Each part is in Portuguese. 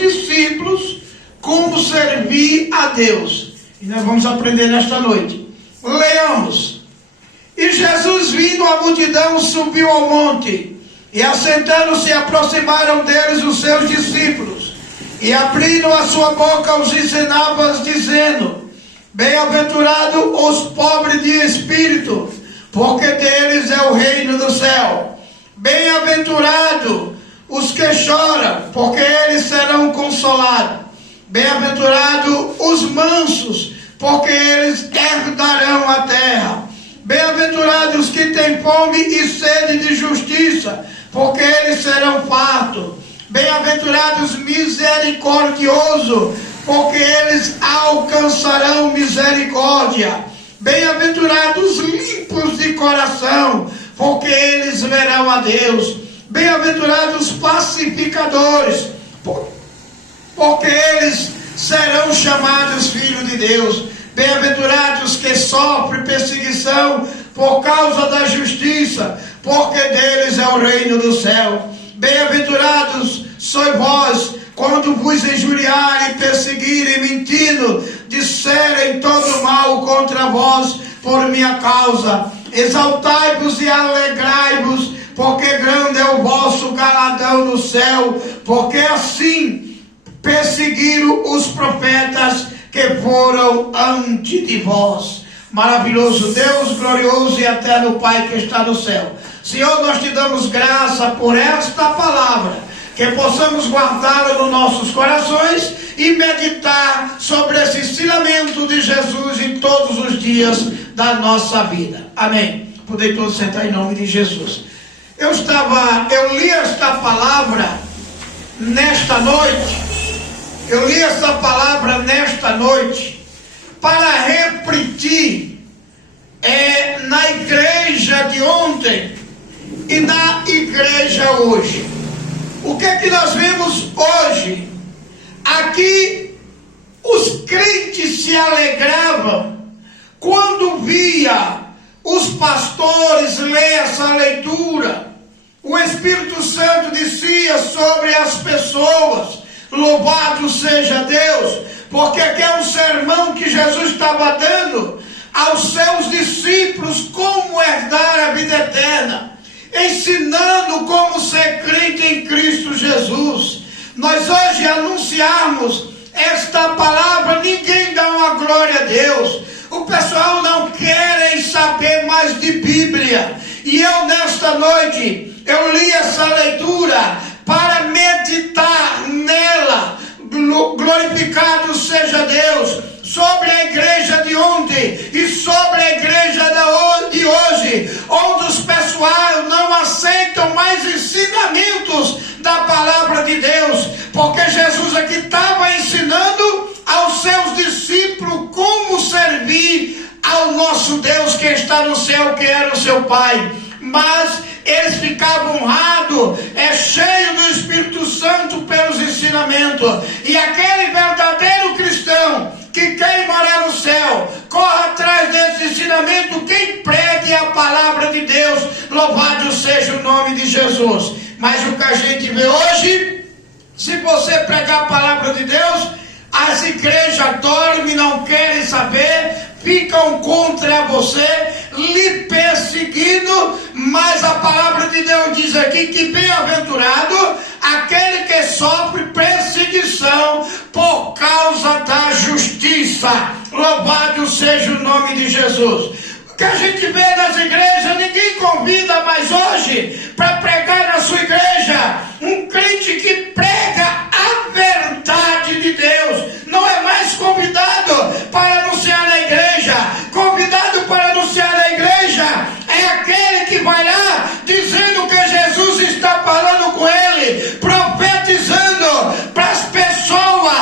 discípulos como servir a Deus. E nós vamos aprender nesta noite. Leamos. E Jesus, vindo a multidão, subiu ao monte, e assentando-se, aproximaram deles os seus discípulos, e abrindo a sua boca os ensinava, dizendo: bem-aventurado os pobres de espírito, porque deles é o reino do céu. Bem-aventurado os que choram, porque eles serão consolados. Bem-aventurado os mansos, porque eles herdarão a terra. Bem-aventurados os que têm fome e sede de justiça, porque eles serão fartos. Bem-aventurados misericordiosos, porque eles alcançarão misericórdia. Bem-aventurados limpos de coração, porque eles verão a Deus. Bem-aventurados pacificadores, porque eles serão chamados filhos de Deus. Bem-aventurados que sofrem perseguição por causa da justiça, porque deles é o reino do céu. Bem-aventurados sois vós, quando vos injuriarem, perseguirem, mentindo, disserem todo mal contra vós por minha causa. Exaltai-vos e alegrai-vos, porque grande é o vosso galardão no céu, porque assim perseguiram os profetas que foram antes de vós. Maravilhoso Deus, glorioso e eterno Pai que está no céu, Senhor, nós te damos graça por esta palavra, que possamos guardá-la nos nossos corações e meditar sobre esse ensinamento de Jesus em todos os dias da nossa vida. Amém. Podem todos sentar em nome de Jesus. Eu li esta palavra nesta noite para refletir na igreja de ontem e na igreja hoje. O que é que nós vemos hoje? Aqui os crentes se alegravam quando via os pastores ler essa leitura. O Espírito Santo descia sobre as pessoas. Louvado seja Deus, porque aqui é um sermão que Jesus estava dando aos seus discípulos como herdar a vida eterna, ensinando como ser crente em Cristo Jesus. Nós hoje anunciarmos esta palavra, ninguém dá uma glória a Deus. O pessoal não quer saber mais de Bíblia. E eu nesta noite, eu li essa leitura para meditar nela. Glorificado seja Deus, sobre a igreja de ontem e sobre a igreja de hoje, onde os pessoal não aceitam mais ensinamentos da palavra de Deus, porque Jesus aqui estava ensinando aos seus discípulos como servir ao nosso Deus que está no céu, que era o seu Pai. Mas eles ficavam honrados, cheios do Espírito Santo pelos ensinamentos. E aquele verdadeiro cristão que quer morar no céu, corre atrás desse ensinamento, quem pregue a palavra de Deus. Louvado seja o nome de Jesus. Mas o que a gente vê hoje, se você pregar a palavra de Deus, as igrejas dormem, não querem saber, ficam contra você, lhe perseguindo. Mas a palavra de Deus diz aqui que bem-aventurado aquele que sofre perseguição por causa da justiça. Louvado seja o nome de Jesus. O que a gente vê nas igrejas, ninguém convida mais hoje para pregar na sua igreja. Um crente que prega a verdade de Deus não é mais convidado para anunciar na igreja. Convidado para anunciar na igreja é aquele que vai lá dizendo que Jesus está falando com ele, profetizando para as pessoas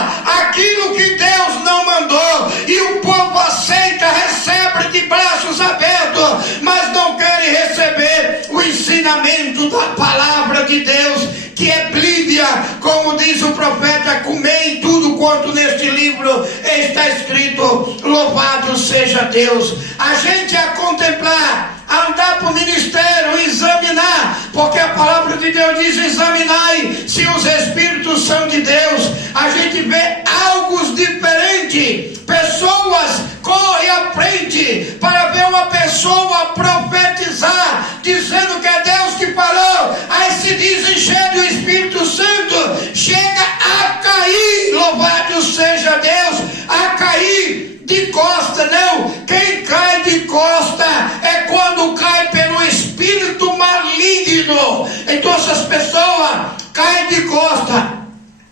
aquilo que Deus não mandou, e o povo aceita, recebe de braços abertos, mas não querem receber o ensinamento da palavra de Deus, que é Bíblia, como diz o profeta: comei tudo quanto neste livro está escrito. Louvado seja Deus. A gente a contemplar, a andar para o ministério, examinar, porque a palavra de Deus diz: examinai se os espíritos são de Deus. se vê algo diferente. Pessoas correm à frente para ver uma pessoa profetizar, dizendo que é Deus que falou. Aí se dizem cheio do Espírito Santo, chega a cair, louvado seja Deus, a cair de costa. Não, quem cai de costa é quando cai pelo espírito maligno. Então essas pessoas caem de costa.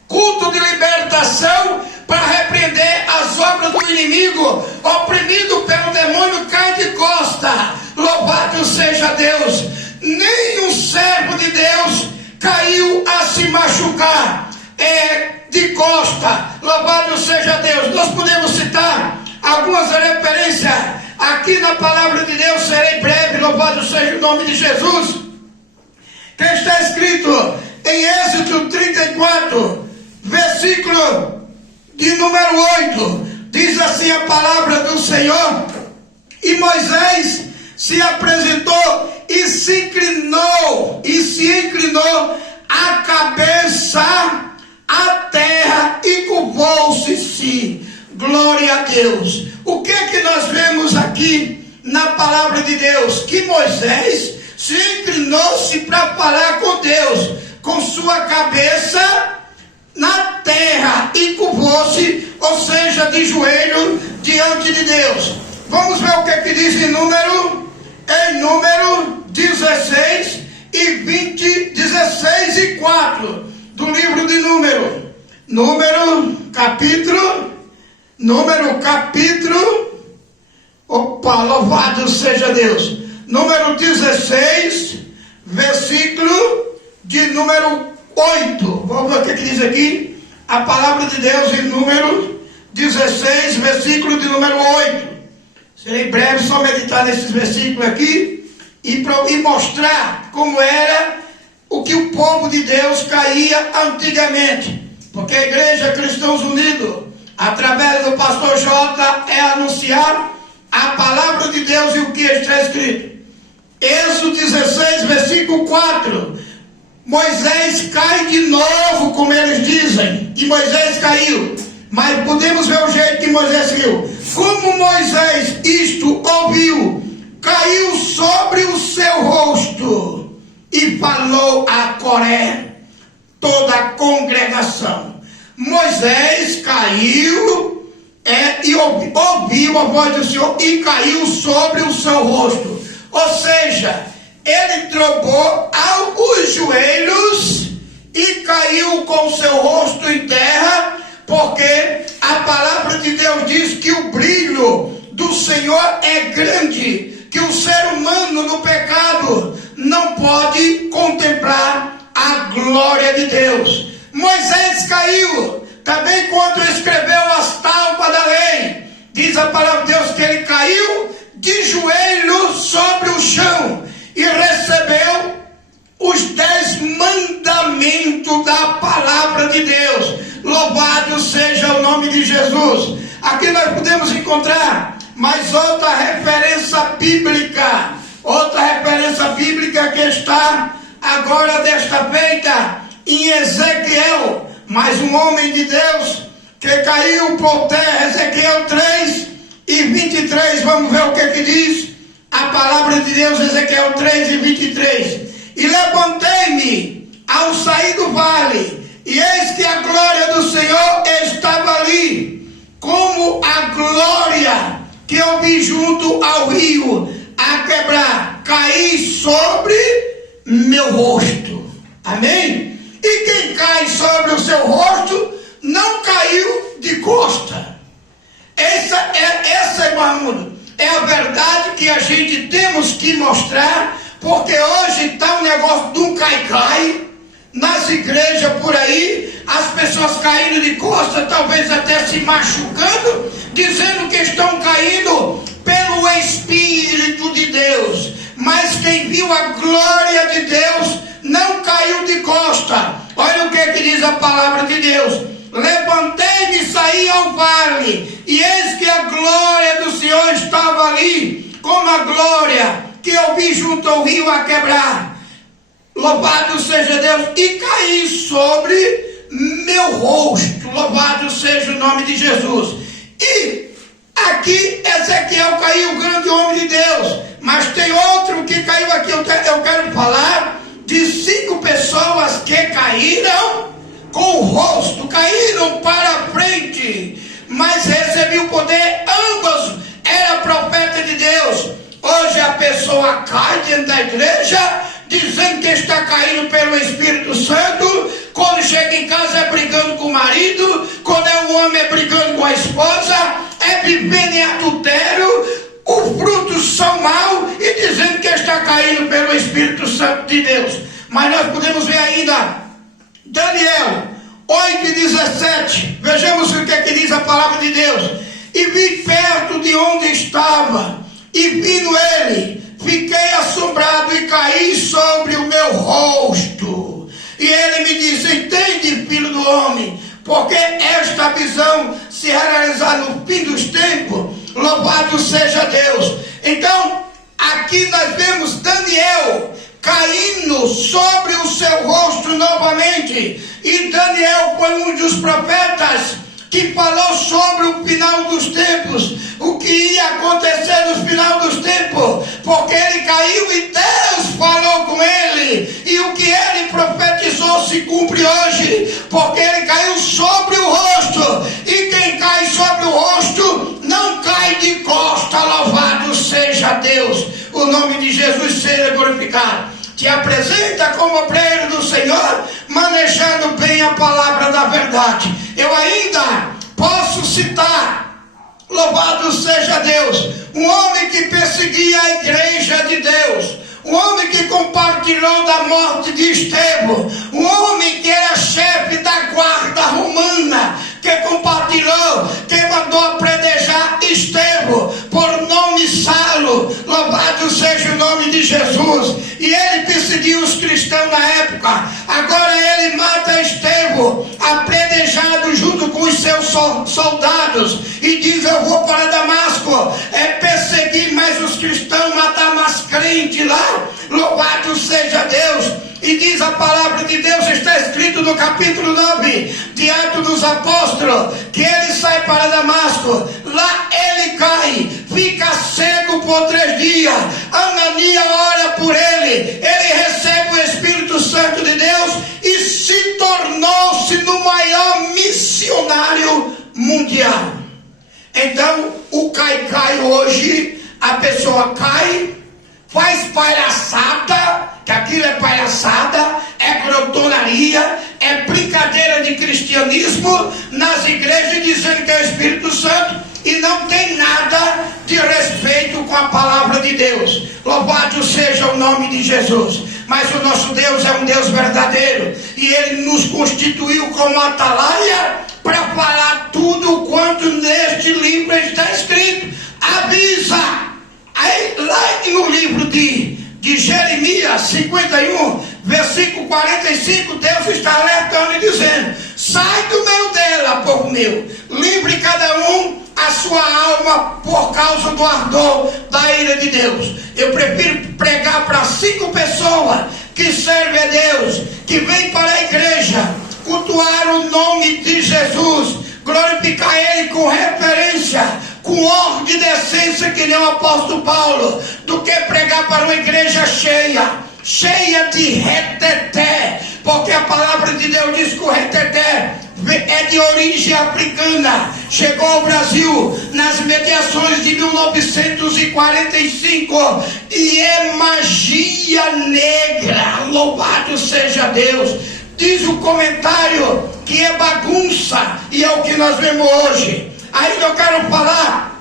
Culto de libertação para repreender as obras do inimigo, oprimido pelo demônio, cai de costa. Louvado seja Deus. Nenhum servo de Deus caiu a se machucar de costa. Louvado seja Deus. Nós podemos citar algumas referências aqui na palavra de Deus. Serei breve, louvado seja o nome de Jesus, que está escrito em Êxodo 34, versículo de número 8, diz assim a palavra do Senhor: e Moisés se apresentou e se inclinou a cabeça à terra e curvou-se. Glória a Deus. O que é que nós vemos aqui na palavra de Deus? Que Moisés se inclinou-se para falar com Deus, com sua cabeça na terra e curvou-se, ou seja, de joelho diante de Deus. Vamos ver o que é que diz em Número 16 e 20, 16 e 4 do livro de Número capítulo, opa, louvado seja Deus, Número 16, versículo de número 8. Vamos ver o que diz aqui a palavra de Deus em Número 16, versículo de número 8. Serei breve, só meditar nesses versículos aqui e mostrar como era o que o povo de Deus caía antigamente. Porque a Igreja Cristãos Unidos, através do pastor Jota, é anunciar a palavra de Deus e o que está escrito. Êxodo 16, versículo 4. Moisés cai de novo, como eles dizem. E Moisés caiu. Mas podemos ver o jeito que Moisés caiu. Como Moisés isto ouviu, caiu sobre o seu rosto e falou a Coré, toda a congregação. Moisés caiu e ouviu a voz do Senhor e caiu sobre o seu rosto. Ou seja, ele trocou os joelhos e caiu com o seu rosto em terra, porque a palavra de Deus diz que o brilho do Senhor é grande, que o ser humano no pecado não pode contemplar a glória de Deus. Moisés caiu também quando escreveu as tábuas da lei. Diz a palavra de Deus que ele caiu de joelho sobre o chão e recebeu os 10 mandamentos da palavra de Deus. Louvado seja o nome de Jesus. Aqui nós podemos encontrar mais outra referência bíblica. Outra referência bíblica que está agora desta feita em Ezequiel. Mais um homem de Deus que caiu por terra. Ezequiel 3 e 23. Vamos ver o que diz a palavra de Deus. Ezequiel 3 e 23. E levantei-me ao sair do vale, e eis que a glória do Senhor estava ali, como a glória que eu vi junto ao rio a quebrar, caí sobre meu rosto. Amém? E quem cai sobre o seu rosto não caiu de costa. Essa, irmão, é a verdade que a gente temos que mostrar, porque hoje está um negócio de um cai-cai nas igrejas por aí, as pessoas caindo de costa, talvez até se machucando, dizendo que estão caindo pelo Espírito de Deus. Mas quem viu a glória de Deus não caiu de costa. Olha o que diz a palavra de Deus: levantei-me e saí ao vale, e eis que a glória do Senhor estava ali, como a glória que eu vi junto ao rio a quebrar. Louvado seja Deus. E caí sobre meu rosto. Louvado nome de Jesus. E aqui Ezequiel caiu, o grande homem de Deus, mas tem outro que caiu aqui. Eu quero falar de 5 pessoas que caíram com o rosto, caíram para a frente, mas recebiam o poder. Ambos eram profeta de Deus. Hoje a pessoa cai dentro da igreja, dizendo que está caindo pelo Espírito Santo. Quando chega em casa é brigando com o marido, quando é um homem é brigando com a esposa, é vivendo em adultério, os frutos são maus, e dizendo que está caindo pelo Espírito Santo de Deus. Mas nós podemos ver ainda Daniel 8:17. Vejamos o que é que diz a palavra de Deus. E vi perto de onde estava, e vindo ele, fiquei assombrado e caí sobre o meu rosto. E ele me disse: entende, filho do homem, porque esta visão se realizar no fim dos tempos. Louvado seja Deus. Então, aqui nós vemos Daniel caindo sobre o seu rosto novamente. E Daniel foi um dos profetas que falou sobre o final dos tempos, o que ia acontecer no final dos tempos, porque ele caiu e Deus falou com ele, e o que ele profetizou se cumpre hoje, porque ele caiu sobre o rosto, e quem cai sobre o rosto não cai de costa. Louvado seja Deus, o nome de Jesus seja glorificado. Te apresenta como obreiro do Senhor, manejando bem a palavra da verdade. Eu ainda posso citar, louvado seja Deus, um homem que perseguia a igreja de Deus, um homem que compartilhou da morte de Estevão, um homem que era chefe da guarda romana, que compartilhou, que mandou apredejar Estevão, por nome Saulo. Louvado seja o nome de Jesus. E ele perseguiu os cristãos na época. Agora ele mata Estevão, apredejado junto com os seus soldados, e diz: eu vou para Damasco, perseguir mais os cristãos, matar mais crentes lá. Louvado seja Deus. E diz a palavra de Deus, está escrito no capítulo 9 de Atos dos Apóstolos, que ele sai para Damasco. Lá ele cai, fica cego por 3 dias. Ananias ora por ele, ele recebe o Espírito Santo de Deus e se tornou-se no maior missionário mundial. Então o cai hoje, a pessoa cai, faz palhaçada, que aquilo é palhaçada, é grotonaria, é brincadeira de cristianismo nas igrejas, dizendo que é o Espírito Santo, e não tem nada de respeito com a palavra de Deus. Louvado seja o nome de Jesus. Mas o nosso Deus é um Deus verdadeiro, e ele nos constituiu como atalaia para falar tudo quanto neste livro está escrito. Avisa. Aí, lá no livro de Jeremias 51, versículo 45, Deus está alertando e dizendo: sai do meio dela, povo meu, livre cada um a sua alma por causa do ardor da ira de Deus. Eu prefiro pregar para 5 pessoas que servem a Deus, que vêm para a igreja, cultuar o nome de Jesus, glorificar Ele com referência, com ordem de decência, que nem o apóstolo Paulo, do que pregar para uma igreja cheia de reteté, porque a palavra de Deus diz que o reteté é de origem africana, chegou ao Brasil nas mediações de 1945 e é magia negra. Louvado seja Deus. Diz o comentário que é bagunça, e é o que nós vemos hoje. Ainda eu quero falar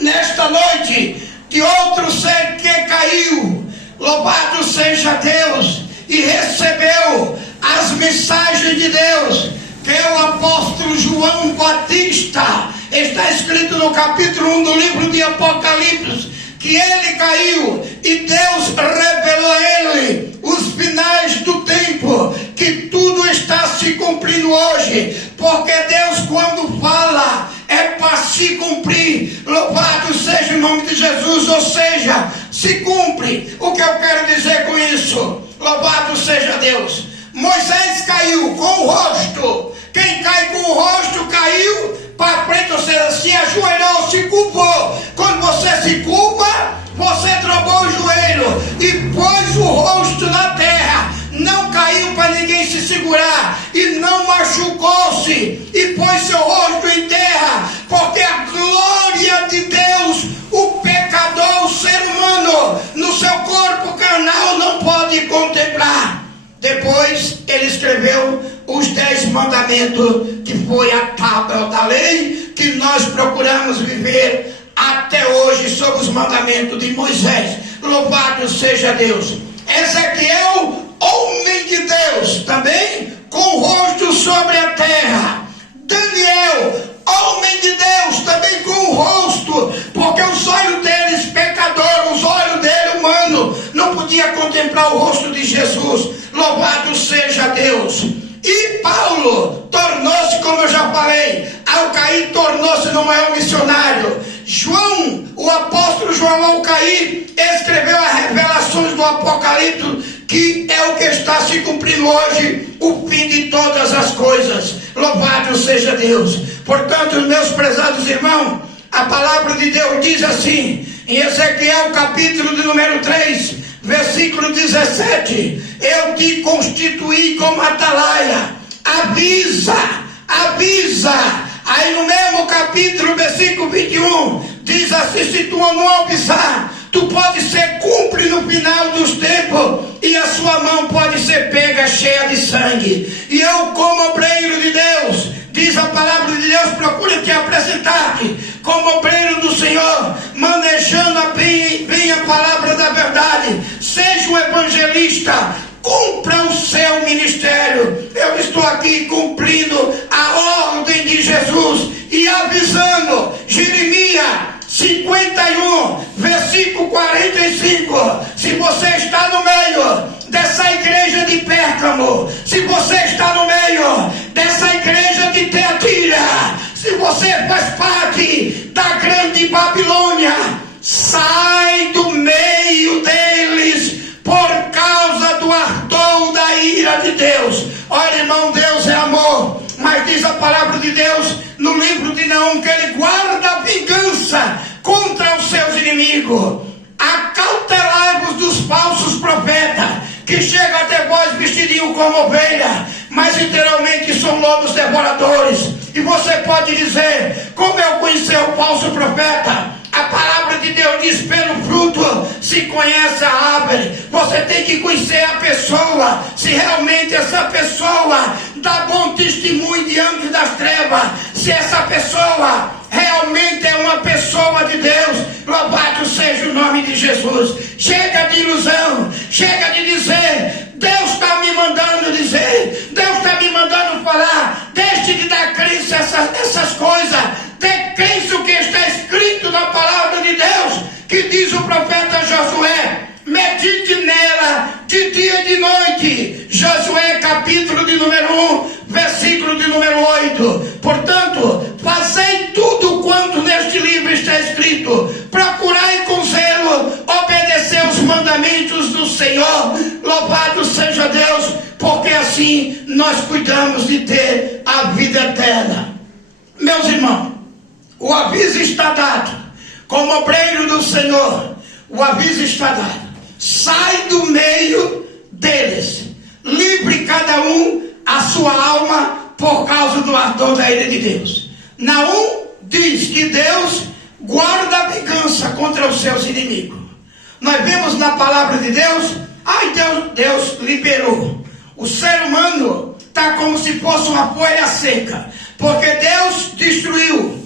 nesta noite de outro ser que caiu, louvado seja Deus, e recebeu as mensagens de Deus, que é o apóstolo João Batista. Está escrito no capítulo 1 do livro de Apocalipse, que ele caiu e Deus revelou a ele os finais do tempo, que tudo está se cumprindo hoje, porque Deus, quando fala, é para se cumprir. Louvado seja o nome de Jesus, ou seja, se cumpre. O que eu quero dizer com isso? Louvado seja Deus. Moisés caiu com o rosto. Quem cai com o rosto caiu para machucou-se e pôs seu rosto em terra, porque a glória de Deus, o pecador, o ser humano, no seu corpo carnal não pode contemplar. Depois ele escreveu os 10 mandamentos, que foi a tábua da lei, que nós procuramos viver até hoje sob os mandamentos de Moisés. Louvado seja Deus. Ezequiel, homem de Deus, também com o rosto sobre a terra. Daniel, homem de Deus, também com o rosto, porque os olhos deles, pecador, os olhos dele, humano, não podia contemplar o rosto de Jesus. Louvado seja Deus. E Paulo tornou-se, como eu já falei, ao cair tornou-se no maior missionário. João, o apóstolo João, ao cair, escreveu as revelações do Apocalipse, que é o que está se cumprindo hoje, o fim de todas as coisas. Louvado seja Deus. Portanto, meus prezados irmãos, a palavra de Deus diz assim, em Ezequiel capítulo de número 3, versículo 17, eu te constituí como atalaia, avisa. Aí no mesmo capítulo, versículo 21, diz assim, se tu não avisar, tu pode ser cúmplice no final dos tempos, e a sua mão pode ser pega cheia de sangue. E eu, como obreiro de Deus, diz a palavra de Deus, procura te apresentar-te como obreiro do Senhor, manejando bem a palavra da verdade. Seja um evangelista, cumpra o seu ministério. Eu estou aqui cumprindo a ordem de Jesus e avisando. Jeremias 51, versículo 45. Se você está no meio dessa igreja de Pérgamo, se você está no meio dessa igreja de Teatira, se você faz parte da grande Babilônia, sai do meio deles por causa do ardor da ira de Deus. Olha, irmão, Deus é amor, mas diz a palavra de Deus no livro de Naum que ele guarda a vingança contra os seus inimigos. Acautelai-vos dos falsos profetas, que chegam até vós vestidinho como ovelha, mas interiormente são lobos devoradores. E você pode dizer, como eu conheci o falso profeta? A palavra de Deus diz, pelo fruto se conhece a árvore. Você tem que conhecer a pessoa, se realmente essa pessoa dá bom testemunho diante das trevas, se essa pessoa realmente é uma pessoa de Deus. Louvado seja o nome de Jesus. Chega de ilusão, chega de dizer, Deus está me mandando dizer, Deus está me mandando falar. Deixe de dar crença a essas coisas. Dê crença o que está escrito na palavra de Deus, que diz o profeta Josué, medite nela de dia e de noite. Josué capítulo de número 1, versículo de número 8. Portanto, fazei tudo quanto neste livro está escrito, procurai com zelo obedecer os mandamentos do Senhor. Louvado seja Deus, porque assim nós cuidamos de ter a vida eterna. Meus irmãos, o aviso está dado. Como obreiro do Senhor, o aviso está dado. Sai do meio deles. Livre cada um a sua alma por causa do ardor da ira de Deus. Naum diz que Deus guarda a vingança contra os seus inimigos. Nós vemos na palavra de Deus, Deus liberou. O ser humano está como se fosse uma folha seca, porque Deus destruiu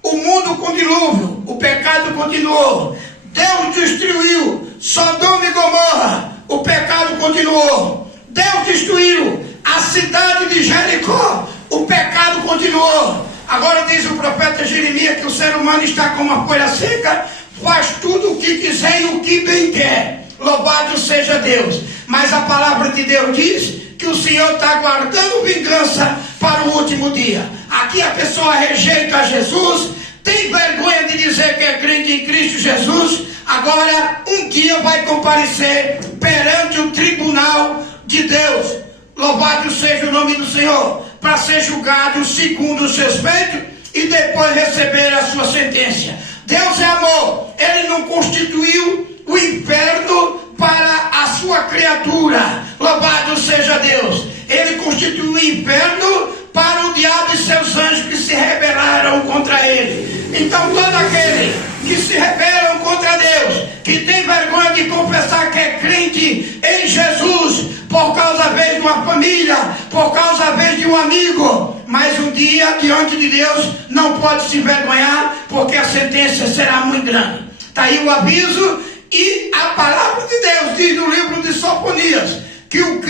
o mundo com dilúvio, o pecado continuou. Deus destruiu Sodoma e Gomorra, o pecado continuou. Deus destruiu a cidade de Jericó, o pecado continuou. Agora diz o profeta Jeremias que o ser humano está como uma folha seca, faz tudo o que quiser e o que bem quer. Louvado seja Deus. Mas a palavra de Deus diz que o Senhor está guardando vingança para o último dia. Aqui a pessoa rejeita Jesus, tem vergonha de dizer que é crente em Cristo Jesus, agora um dia vai comparecer perante o tribunal de Deus. Louvado seja o nome do Senhor, para ser julgado segundo os seus feitos e depois receber a sua sentença. Deus é amor, Ele não constituiu o inferno para a sua criatura. Louvado seja Deus. Ele constituiu constituiu o inferno para o diabo e seus anjos que se rebelaram contra ele. Então todo aquele que se rebelam contra Deus, que tem vergonha de confessar que é crente em Jesus, por causa às vezes de uma família, por causa às vezes de um amigo, mas um dia diante de Deus não pode se envergonhar, porque a sentença será muito grande. Está aí o aviso. E a palavra de Deus diz no livro de Sofonias que o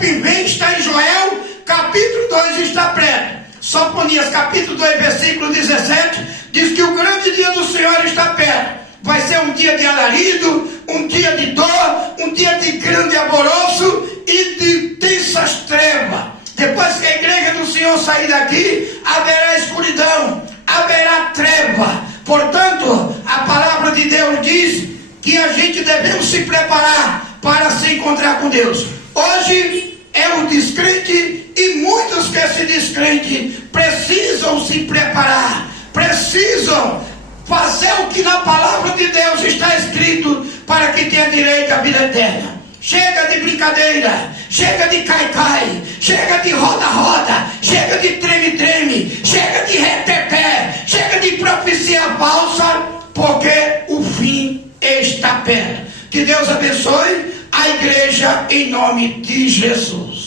fim vem está em Joel, capítulo 2 está perto. Sofonias, capítulo 2, versículo 17, diz que o grande dia do Senhor está perto. Vai ser um dia de alarido, um dia de dor, um dia de grande alvoroço e de tensas trevas. Depois que a igreja do Senhor sair daqui, haverá escuridão, haverá treva. Portanto, a palavra de Deus diz que a gente devemos se preparar para se encontrar com Deus. Hoje é o descrente e muitos que se descrente precisam se preparar, precisam fazer o que na palavra de Deus está escrito para que tenha direito à vida eterna. Chega de brincadeira, chega de cai-cai, chega de roda-roda, chega de treme-treme, chega de reteté, chega de profecia falsa, porque o fim está perto. Que Deus abençoe a igreja em nome de Jesus.